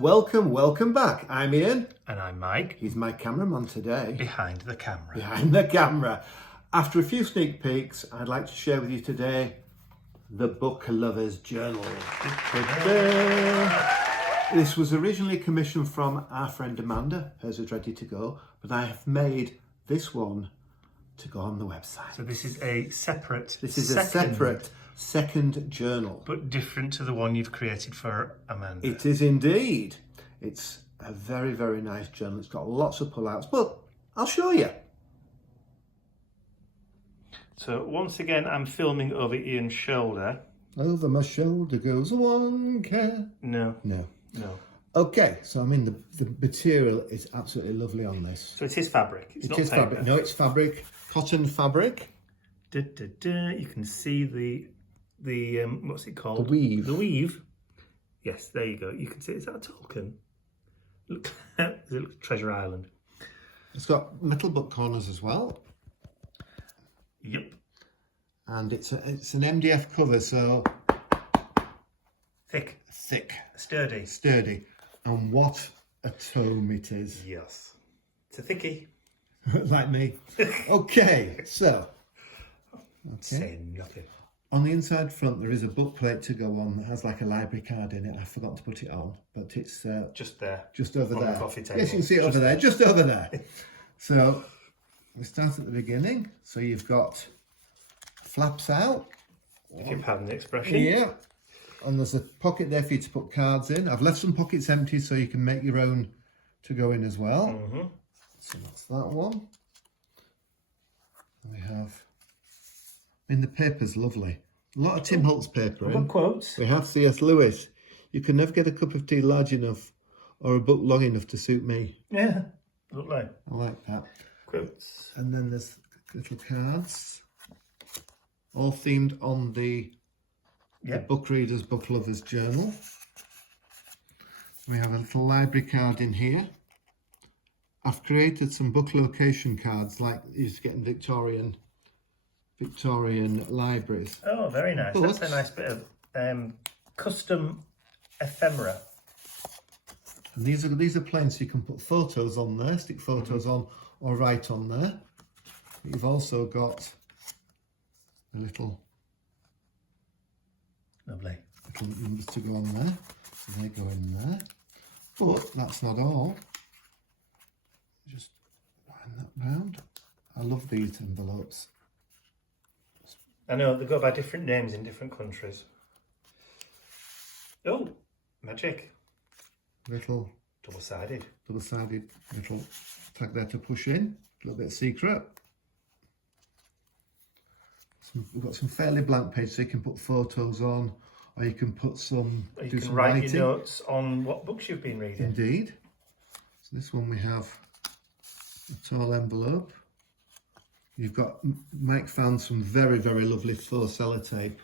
Welcome back. I'm Ian. And I'm Mike. He's my cameraman today. Behind the camera. Behind the camera. After a few sneak peeks, I'd like to share with you today the Book Lover's Journal. This was originally commissioned from our friend Amanda. Hers is ready to go, but I have made this one to go on the website. So this is a separate second journal. But different to the one you've created for Amanda. It is indeed. It's a very, very nice journal. It's got lots of pullouts, but I'll show you. So once again, I'm filming over Ian's shoulder. Over my shoulder goes one care. No. Okay, so I mean the material is absolutely lovely on this. So it is fabric. It's not paper. Fabric. No, it's fabric, cotton fabric. You can see the what's it called? The weave. The weave. Yes, there you go. You can see. Is that a Tolkien? Look, it looks Treasure Island. It's got metal book corners as well. Yep. And it's an MDF cover, so thick, sturdy. And what a tome it is. Yes, it's a thickie. Like me. Okay, so. Saying nothing. On the inside front, there is a book plate to go on that has like a library card in it. I forgot to put it on, but it's just there, just over on there. The coffee table. Yes, you can see it over there, just over there. So we start at the beginning. So you've got flaps out. If you pardon the expression. Yeah, and there's a pocket there for you to put cards in. I've left some pockets empty so you can make your own to go in as well. Mm-hmm. So that's that one. And we have. The paper's lovely. A lot of Tim Holtz paper in. Quotes. We have C.S. Lewis. You can never get a cup of tea large enough or a book long enough to suit me. Yeah, lovely. I like that. Quotes. And then there's little cards, all themed on the book reader's, book lover's journal. We have a little library card in here. I've created some book location cards like you used to get in Victorian libraries. Oh, very nice. But that's a nice bit of custom ephemera. And these are plain, so you can put photos on there, stick photos on or write on there. You've also got a little numbers to go on there. So they go in there. But that's not all. Just wind that round. I love these envelopes. I know, they go by different names in different countries. Oh, magic. Little double-sided little tag there to push in. A little bit secret. We've got some fairly blank pages, so you can put photos on, or you can put some. Or you can write your notes on what books you've been reading. Indeed. So this one we have a tall envelope. You've got, Mike found some very, very lovely faux sellotape.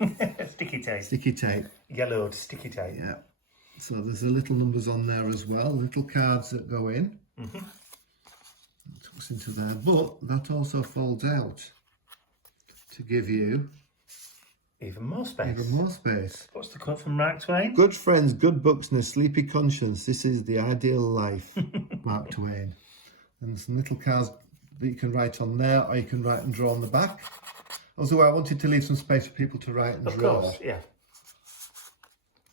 Sticky tape. Yellowed sticky tape. Yeah. So there's the little numbers on there as well, little cards that go in. Mm-hmm. That tucks into there, but that also folds out to give you even more space. What's the quote from Mark Twain? Good friends, good books, and a sleepy conscience. This is the ideal life. Mark Twain. And some little cards that you can write on there, or you can write and draw on the back. Also, I wanted to leave some space for people to write and draw. Of course, yeah.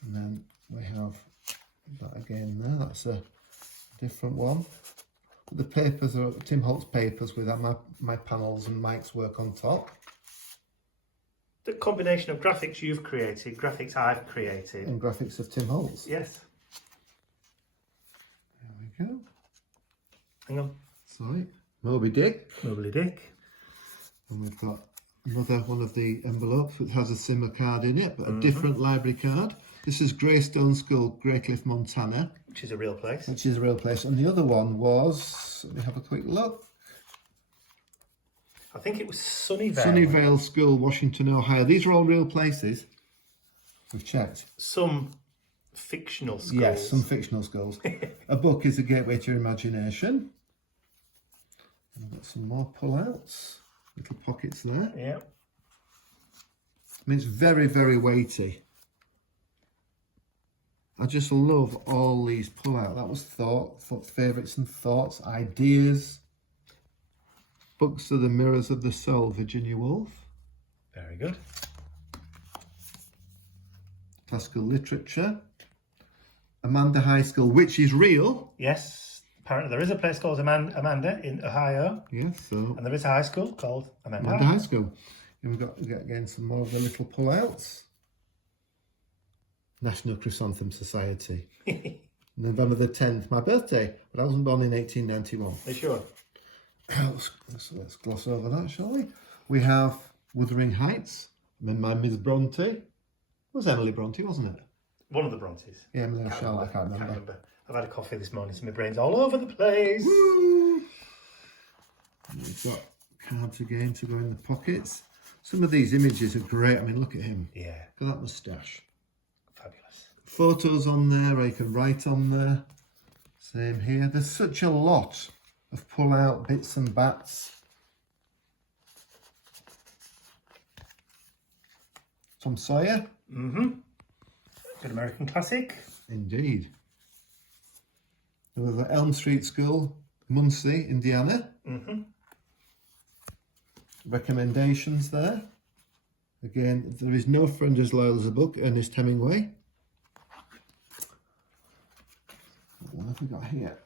And then we have that again there. That's a different one. The papers are Tim Holtz papers with my panels and Mike's work on top. The combination of graphics you've created, graphics I've created. And graphics of Tim Holtz. Yes. There we go. Hang on. Sorry. Moby Dick. And we've got another one of the envelopes which has a similar card in it, but a different library card. This is Greystone School, Greycliff, Montana. Which is a real place. And the other one was, let me have a quick look. I think it was Sunnyvale. Sunnyvale School, Washington, Ohio. These are all real places. We've checked. Some fictional schools. Yes, some fictional schools. A book is a gateway to your imagination. We've got some more pullouts, little pockets there. Yeah. I mean, it's very, very weighty. I just love all these pull-out. That was favourites and thoughts, ideas. Books of the Mirrors of the Soul, Virginia Woolf. Very good. Classical literature. Amanda High School, which is real. Yes. Apparently there is a place called Amanda in Ohio. Yes, so. And there is a high school called Amanda High School. And we've got again some more of the little pull-outs. National Chrysanthemum Society. November the 10th, my birthday, but I wasn't born in 1891. Are you sure? Let's gloss over that, shall we? We have Wuthering Heights. My Miss Bronte. It was Emily Bronte, wasn't it? One of the Brontes. Yeah, Emily or Charlotte, I can't remember. I've had a coffee this morning, so my brain's all over the place. Woo! We've got cards again to go in the pockets. Some of these images are great. I mean, look at him. Yeah. Look at that moustache. Fabulous. Photos on there, or you can write on there. Same here. There's such a lot of pull-out bits and bats. Tom Sawyer. Mm-hmm. Good American classic. Indeed. There was the Elm Street School, Muncie, Indiana. Mm-hmm. Recommendations there. Again, There Is No Friend as Loyal as a Book, Ernest Hemingway. What have we got here?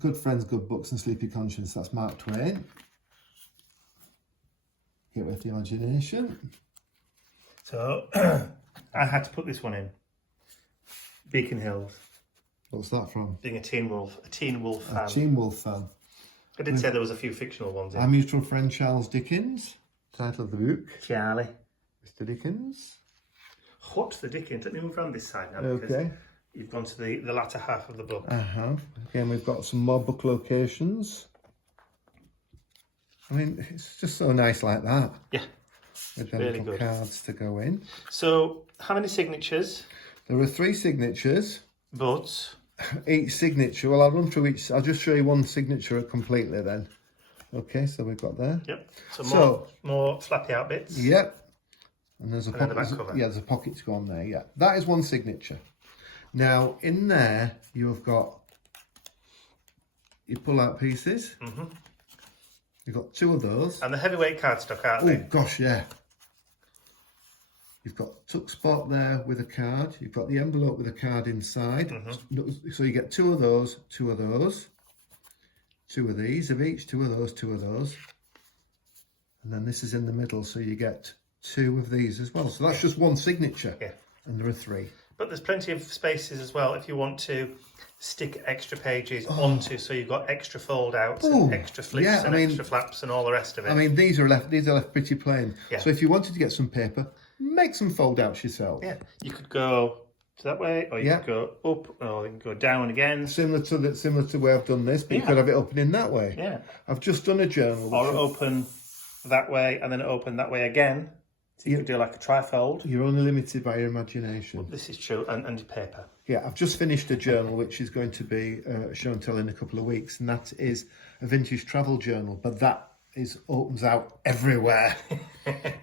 Good Friends, Good Books and Sleepy Conscience, that's Mark Twain. Get with the Imagination. So, I had to put this one in. Beacon Hills. What's that from? Being a Teen Wolf fan. A Teen Wolf fan. I did say there was a few fictional ones in. Our mutual friend Charles Dickens. Title of the book. Charlie. Mr. Dickens. What's the Dickens? Let me move around this side now because Okay. you've gone to the latter half of the book. I have. Again, we've got some more book locations. I mean, it's just so nice like that. Yeah. With the really little good. cards to go in. So, how many signatures? There are 3 signatures. But Each signature, well, I'll run through each. I'll just show you one signature completely then. Okay, so we've got there. yep. So more flappy out bits. Yep. And there's a then the pocket. back cover. Yeah, there's a pocket to go on there. Yeah, that is one signature. Now in there you have got your pull-out pieces. Mm-hmm. You've got 2 of those. And the heavyweight cardstock, aren't Oh they? gosh, yeah. You've got tuck spot there with a card. You've got the envelope with a card inside. Mm-hmm. So you get 2 of those, 2 of those, 2 of these of each, 2 of those, 2 of those. And then this is in the middle, so you get 2 of these as well. So that's just one signature. Yeah. And there are 3. But there's plenty of spaces as well if you want to stick extra pages onto, so you've got extra fold outs and extra flips and extra flaps and all the rest of it. I mean, these are left pretty plain. Yeah. So if you wanted to get some paper, make some fold outs yourself. Yeah, you could go that way, or you could go up, or you can go down again. Similar to the way I've done this, but you could have it opening that way. Yeah. I've just done a journal. Or open that way and then open that way again. So you could do like a trifold. You're only limited by your imagination. This is true, and paper. Yeah, I've just finished a journal which is going to be show and tell in a couple of weeks, and that is a vintage travel journal, but that opens out everywhere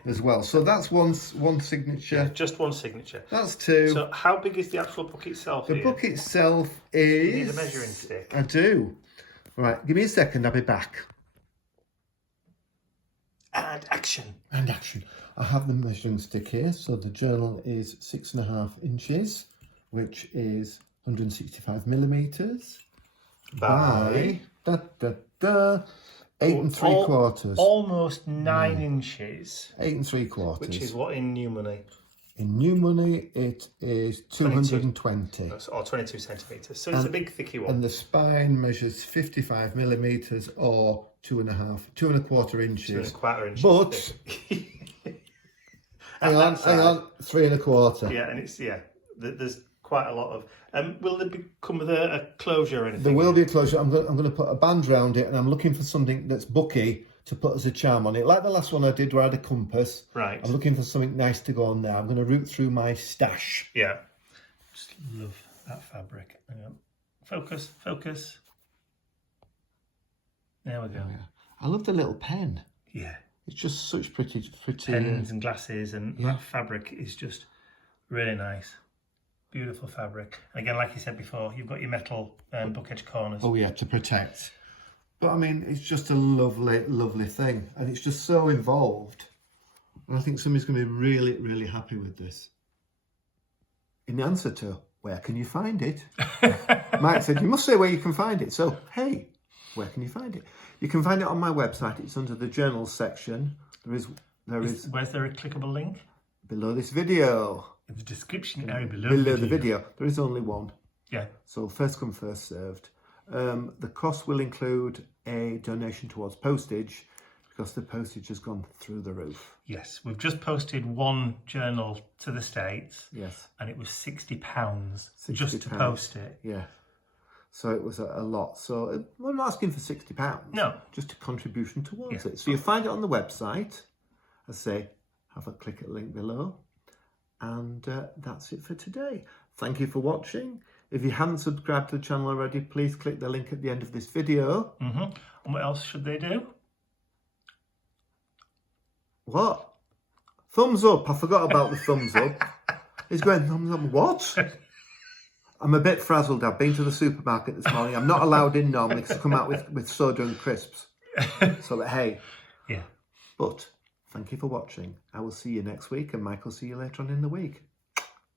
as well. So that's one signature. Yeah, just one signature. That's 2. So how big is the actual book itself? The book itself is... You need a measuring stick. I do. Right, give me a second, I'll be back. And action. And action. I have the measuring stick here. So the journal is 6.5 inches, which is 165 millimeters by 8 3/4. Almost 9 inches. 8 3/4. Which is what in new money? In new money, it is 220. Or 22 centimetres. So it's a big, thicky one. And the spine measures 55 millimeters or 2.25 inches. 2.25 inches. But hang on, 3.25. Yeah, and it's there's quite a lot of. Will there come with a closure or anything? There will be a closure. I'm going to put a band around it, and I'm looking for something that's booky to put as a charm on it, like the last one I did where I had a compass. Right. I'm looking for something nice to go on there. I'm going to root through my stash. Yeah. Just love that fabric. Hang on. Focus. There we go. Oh, yeah. I love the little pen. Yeah. It's just such pretty Pens and glasses and that fabric is just really nice. Beautiful fabric. Again, like you said before, you've got your metal book edge corners. Oh yeah, to protect. But I mean, it's just a lovely, lovely thing. And it's just so involved. And I think somebody's going to be really, really happy with this. In answer to, where can you find it? Mike said, you must say where you can find it. So, hey, where can you find it? You can find it on my website. It's under the journals section. Where's there a clickable link? Below this video. In the description area below the video. There is only one. Yeah. So first come, first served. The cost will include a donation towards postage because the postage has gone through the roof. Yes, we've just posted one journal to the States. Yes. And it was £60 just to post it. Yeah. So it was a lot. So we're not asking for £60. No. Just a contribution towards it. So you'll find it on the website. I say, have a click at link below. And that's it for today. Thank you for watching. If you haven't subscribed to the channel already, please click the link at the end of this video. And what else should they do? What? Thumbs up. I forgot about the thumbs up. He's going, thumbs up. What? I'm a bit frazzled. I've been to the supermarket this morning. I'm not allowed in normally because I come out with soda and crisps. So that, hey. Yeah. But thank you for watching. I will see you next week, and Mike will see you later on in the week.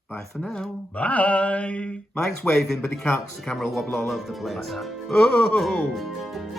Bye for now. Bye. Mike's waving, but he can't because the camera will wobble all over the place. Like that. Oh!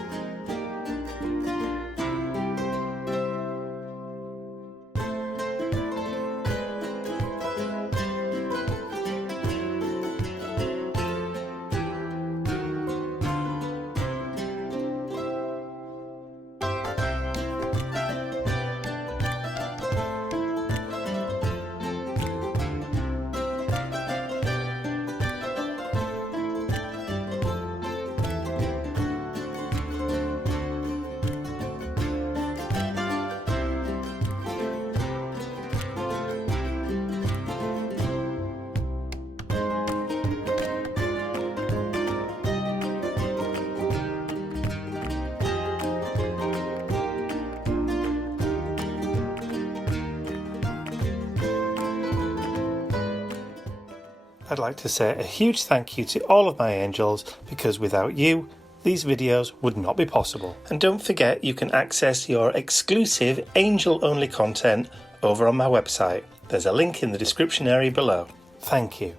I'd like to say a huge thank you to all of my angels, because without you, these videos would not be possible. And don't forget, you can access your exclusive angel-only content over on my website. There's a link in the description area below. Thank you.